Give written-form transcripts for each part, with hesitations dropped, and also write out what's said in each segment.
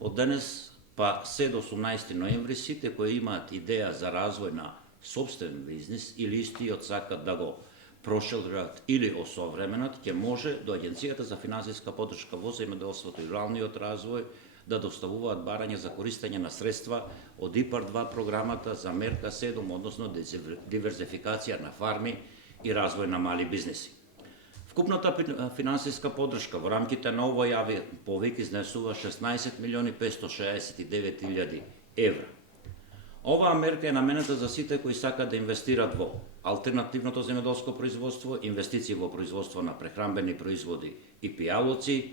Од денес па се до 18 ноември сите кои имаат идеја за развој на собствен бизнис или истиот сакат да го прошират или осовременат, ќе може до Агенцијата за финансиска поддршка во земјоделството и руралниот развој да доставуваат барање за користење на средства од ИПАР 2 програмата за мерка 7, односно диверзификација на фарми и развој на мали бизнеси. Вкупната финансиска поддршка во рамките на овој јавен повик изнесува 16.569.000 евра. Оваа мерка е наменета за сите кои сакат да инвестират во алтернативното земјоделско производство, инвестиции во производство на прехранбени производи и пијалоци,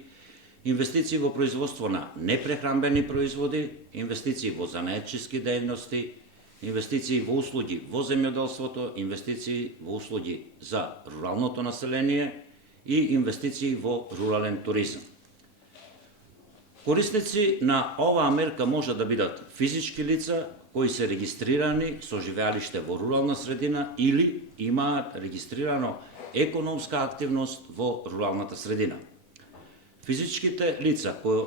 инвестиции во производство на непрехранбени производи, инвестиции во занаетчиски дејности, инвестиции во услуги во земјоделството, инвестиции во услуги за руралното население и инвестиции во рурален туризам. Корисници на оваа мерка може да бидат физички лица кои се регистрирани со живеалиште во рурална средина или имаат регистрирано економска активност во руралната средина. Физичките лица кои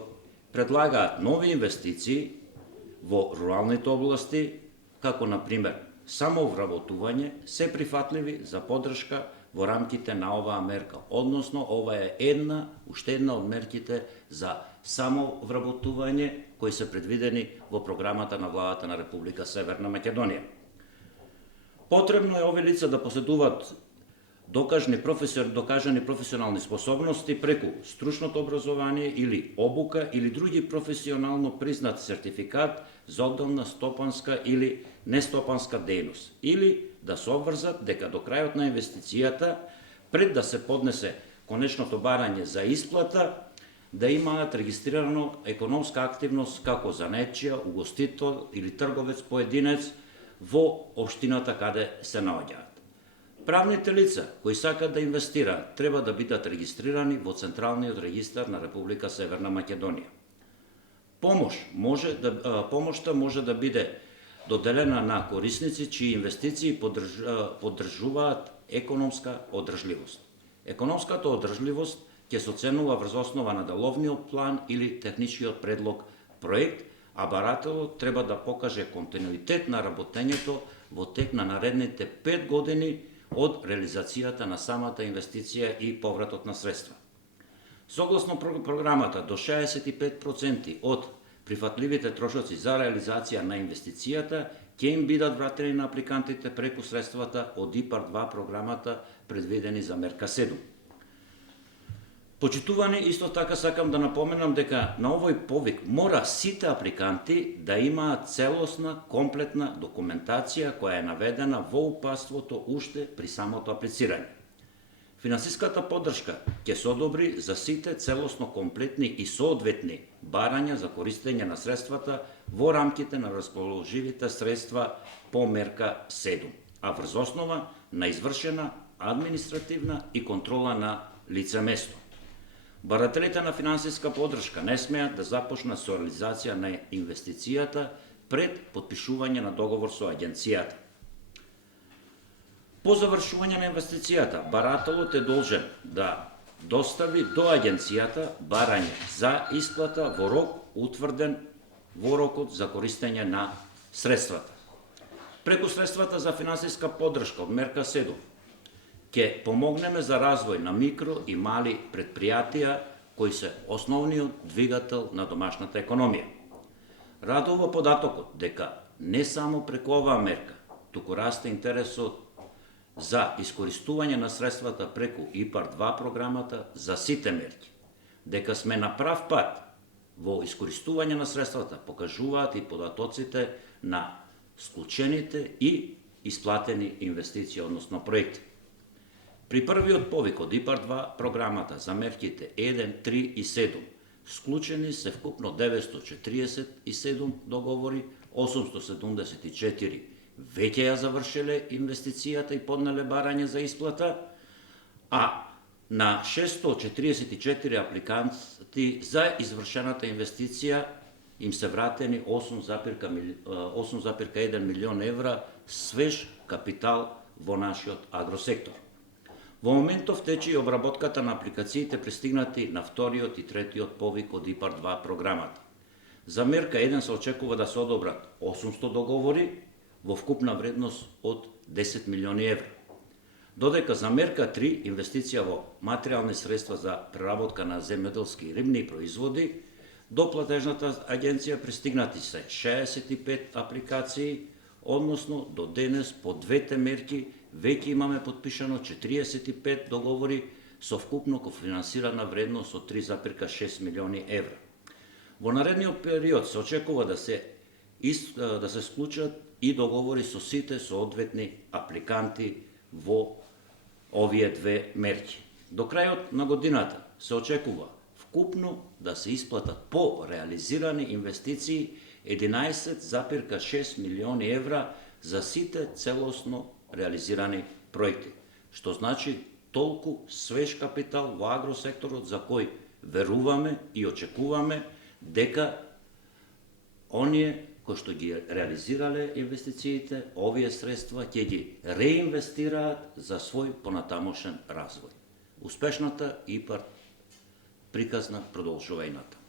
предлагаат нови инвестиции во руралните области, како на пример самовработување, се прифатливи за поддршка во рамките на оваа мерка, односно ова е уште една од мерките за самовработување кои се предвидени во програмата на владата на Република Северна Македонија. Потребно е овие лица да поседуваат докажани професионални способности преку стручното образование или обука или други професионално признат сертификат за одделна стопанска или нестопанска дејност, или да се обврзат дека до крајот на инвестицијата, пред да се поднесе конечното барање за исплата, да имаат регистрирано економска активност како занаетчија, угостител или трговец поединец во општината каде се наоѓаат. Правните лица кои сакат да инвестираат треба да бидат регистрирани во Централниот регистар на Република Северна Македонија. Помошта може да биде доделена на корисници чии инвестиции поддржуваат економска одржливост. Економската одржливост ќе се оценува врз основа на деловниот план или техничкиот предлог проект, а барателот треба да покаже континуитет на работењето во тек на наредните 5 години од реализацијата на самата инвестиција и повратот на средства. Согласно програмата, до 65% од прифатливите трошоци за реализација на инвестицијата ќе им бидат вратени на апликантите преку средствата од ИПАР 2 програмата предвидени за мерка 7. Почитувани, исто така сакам да напоменам дека на овој повик мора сите апликанти да имаат целосна, комплетна документација која е наведена во упатството уште при самото аплицирање. Финансиската поддршка ќе се одобри за сите целосно комплетни и соодветни барања за користење на средствата во рамките на расположивите средства по мерка 7, а врз основа на извршена административна и контрола на лице место. Барателите на финансиска поддршка не смеат да започнат со реализација на инвестицијата пред потпишување на договор со агенцијата. По завршување на инвестицијата, барателот е должен да достави до агенцијата барање за исплата во рок утврден во рокот за користење на средствата. Преку средствата за финансиска поддршка од мерка 7 ќе помогнеме за развој на микро и мали предпријатија кои се основниот двигател на домашната економија. Радува податокот дека не само преку оваа мерка, туку расте интересот за искористување на средствата преку ИПАР 2 програмата за сите мерки. Дека сме на прав пат во искористување на средствата покажуваат и податоците на склучените и исплатени инвестиции, односно проекти. При првиот повик од ИПАР 2 програмата за мерките 1, 3 и 7 склучени се вкупно 947 договори, 874 веќе ја завршиле инвестицијата и поднеле барање за исплата, а на 644 апликанти за извршената инвестиција им се вратени 8,1 милион евра свеж капитал во нашиот агросектор. Во моментов тече и обработката на апликациите пристигнати на вториот и третиот повик од ИПАР 2 програмата. За мерка 1 се очекува да се одобрат 800 договори во вкупна вредност од 10 милиони евра. Додека за мерка 3, инвестиција во материјални средства за преработка на земјоделски и рибни производи, до платежната агенција пристигнати се 65 апликации, односно до денес по двете мерки веќе имаме подпишано 45 договори со вкупно кофинансирана вредност од 3,6 милиони евра. Во наредниот период се очекува да се склучат и договори со сите соодветни апликанти во овие две мерки. До крајот на годината се очекува вкупно да се исплатат по реализирани инвестиции 11,6 милиони евра за сите целосно реализирани проекти, што значи толку свеж капитал во агросекторот за кој веруваме и очекуваме дека оние кои што ги реализирале инвестициите, овие средства ќе ги реинвестираат за свој понатамошен развој. Успешната ИПАРД приказна продолжува и натаму.